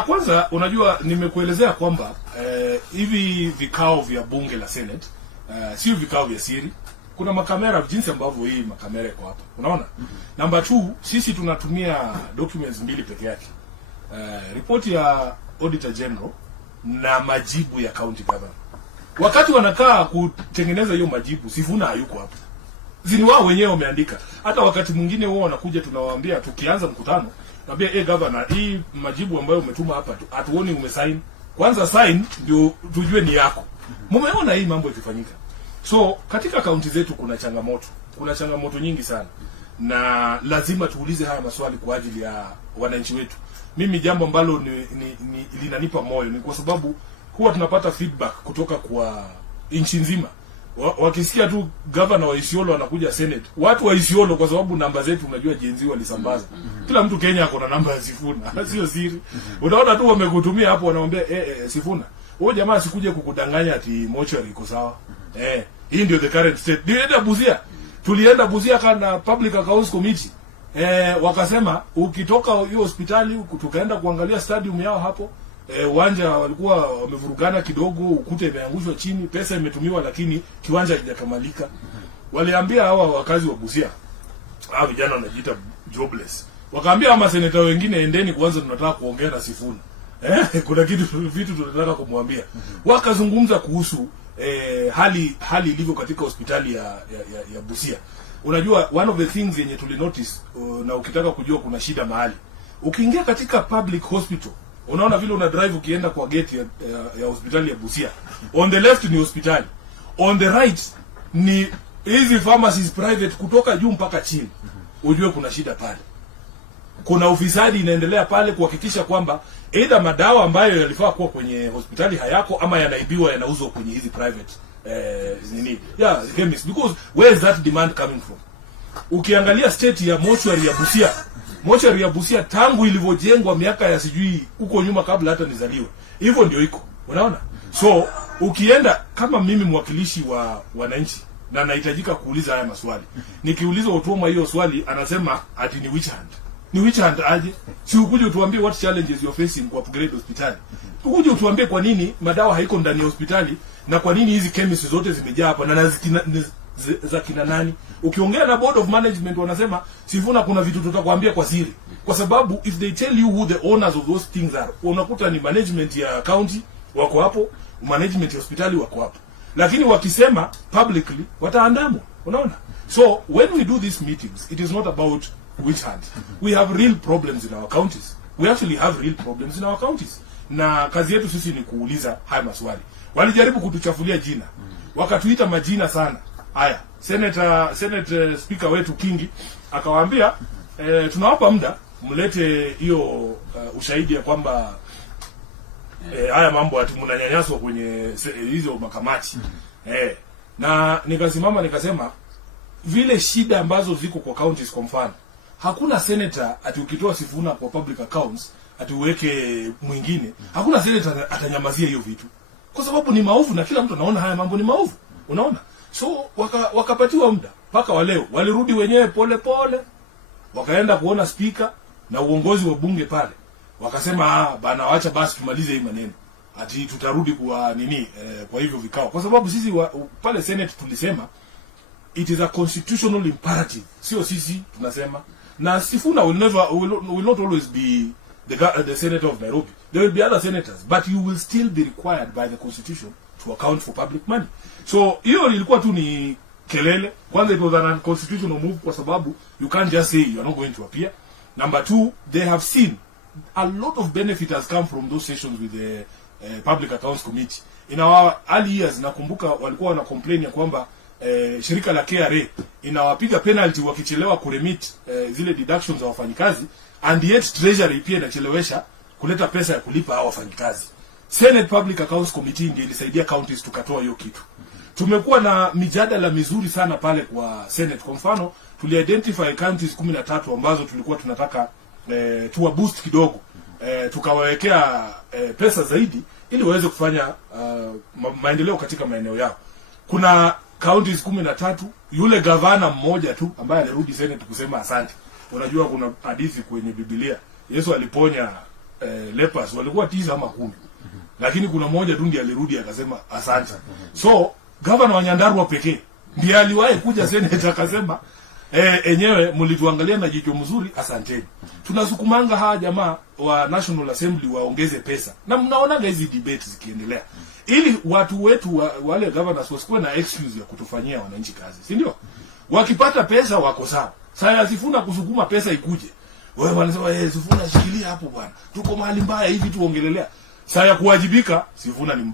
Kwanza unajua nimekuelezea kwamba hivi vikao vya bunge la Senate sio vikao vya siri. Kuna makamera jinsi ambavyo hii makamera iko hapa. Unaona? Number 2, sisi tunatumia documents mbili peke yake. Ripoti ya Auditor General na majibu ya county government. Wakati wanakaa kutengeneza hiyo majibu, Sifuna hayuko hapa. Zini wao wenyewe wameandika. Hata wakati mwingine wao wanakuja tunawaambia tukianza mkutano, naambia governor, hii majibu ambayo umetuma hapa hatuoni umesign. Kwanza sign ndio tujue ni yako. Mumeona hii mambo ikifanyika. So katika kaunti zetu kuna changamoto nyingi sana, na lazima tuulize haya maswali kwa ajili ya wananchi wetu. Mimi jambo ambalo linanipa moyo ni kwa sababu huwa tunapata feedback kutoka kwa nchi nzima. Wakisikia tu governor wa Isiolo anakuja Senate, watu wa Isiolo, kwa sababu namba zetu unajua jenzi walisambaza. Kila mtu Kenya ako na namba ya Sifuna, sio siri. Unaona tu wamekutumia hapo, wanaambia Sifuna, wewe jamaa sikuje kukudanganya ati mortuary iko sawa. Hii ndio the current state. Tulienda Busia kana Public Accounts Committee. Wakasema ukitoka hiyo hospitali tukaenda kuangalia stadium yao hapo, uwanja walikuwa wamevurugana kidogo, ukuta imeangushwa chini, pesa imetumiwa lakini kiwanja hakijakamilika. Waliambia hawa wakazi wa Busia, hao vijana wanajiita jobless, wakaambia ama seneta wengine, endeni kwanza tunataka kuongea na Sifuna. Kuna vitu tunataka kumwambia. Wakazungumza kuhusu hali ilivyo katika hospitali ya Busia. Unajua one of the things yenye tuli notice, na ukitaka kujua kuna shida mahali, ukiingia katika public hospital, unaona vile una drive ukienda kwa gate ya hospitali ya Busia, on the left ni hospitali, on the right ni hizi pharmacies private kutoka juu mpaka chini. Ujue kuna shida pale. Kuna ufisadi inaendelea pale kuhakikisha kwamba either madawa ambayo yalifaa kuwa kwenye hospitali hayako ama yanaibiwa, yanauzwa kwenye hizi private chemist. Because where is that demand coming from? Ukiangalia state ya mortuary ya Busia tangu ilivyojengwa miaka ya sijui huko nyuma kabla hata nizaliwe, hivyo ndio iko. Unaona? So ukienda kama mimi mwakilishi wa wananchi na nahitajika kuuliza haya maswali, nikiuliza Otuoma hiyo swali anasema ati ni witch hunt. Ni witch hunt aje? Si ukuje utuambie what challenges you're facing kwa upgrade hospitali. Ukuje utuambie kwa nini madawa haiko ndani ya hospitali, na kwa nini hizi chemistry zote zimejaa hapa, na za kina nani? Ukiongea na board of management wanasema Sifuna, kuna vitu tutakwambia kwa siri, kwa sababu if they tell you who the owners of those things are, unakuta ni management ya county wako hapo, management ya hospitali wako hapo, lakini wakisema publicly wataandamwa. Unaona? So when we do these meetings, it is not about witch hunt. We have real problems in our counties. We actually have real problems in our counties. Na kazi yetu sisi ni kuuliza haya maswali. Walijaribu kutuchafulia jina, wakatuita majina sana. Haya, Senate Speaker wetu Kingi akawaambia tunawapa muda mlete hiyo ushahidi ya kwamba haya mambo ati mnanyanyaswa kwenye hizo makamati. Na nikasimama nikasema vile shida ambazo ziko kwa counties, kwa mfano hakuna senator ati ukitoa Sifuna kwa public accounts ati uweke mwingine, hakuna senator atanyamazia hiyo vitu, kwa sababu ni maovu na kila mtu anaona haya mambo ni maovu. Unaona? So wakapatiwa muda mpaka waleo walirudi wenyewe pole wakaenda kuona speaker na uongozi wa bunge pale, wakasema bana, waacha basi tumalize hii maneno, ati tutarudi kwa kwa hivyo vikao, kwa sababu sisi pale Senate tulisema it is a constitutional imperative, sio sisi tunasema. Na Sifuna will not always be the senator of Nairobi. There will be other senators, but you will still be required by the constitution to account for public money. So hiyo ilikuwa tu ni kelele. Kwanza, it was an unconstitutional move kwa sababu you can't just say you are not going to appear. Number 2, they have seen a lot of benefit has come from those sessions with the Public Accounts Committee. In our early years, nakumbuka walikuwa wana complain ya kwamba shirika la KRA inawapiga penalty wakichelewa kuremit zile deductions za wafanyikazi, and yet treasury pia inachelewesha kuleta pesa ya kulipa hao wafanyikazi. Senate Public Accounts Committee ndio ilisaidia counties tukatoa hiyo kitu. Tumekuwa na mijadala mizuri sana pale kwa Senate. Kwa mfano, tuli-identify counties 13 ambazo tulikuwa tunataka tuwa boost kidogo, tukawawekea pesa zaidi ili waweze kufanya maendeleo katika maeneo yao. Kuna counties 13, yule gavana mmoja tu ambaye alirudi Senate kusema asante. Unajua kuna hadithi kwenye Biblia, Yesu aliponya lepers walikuwa 9 ama 10. Lakini kuna mmoja tu ndiye alirudi akasema asante. So governor wa Nyandarua pekee ndiye aliwahi kuja Senate akasema enyewe mlituangalia na jicho mzuri, asanteni. Tunasukumanga hawa jamaa wa National Assembly waongeze pesa. Na mnaona hizi debates zikiendelea. Ili watu wetu wale governors wasikuwe na excuse ya kutufanyia wananchi kazi, si ndio? Wakipata pesa wako sawa. Sasa Sifuna kusukuma pesa ikuje. Wewe wanasema Sifuna shikilia hapo bwana. Tuko mahali mbaya hivi tuongelelea. Sasa kuwajibika Sifuna ni mbaya.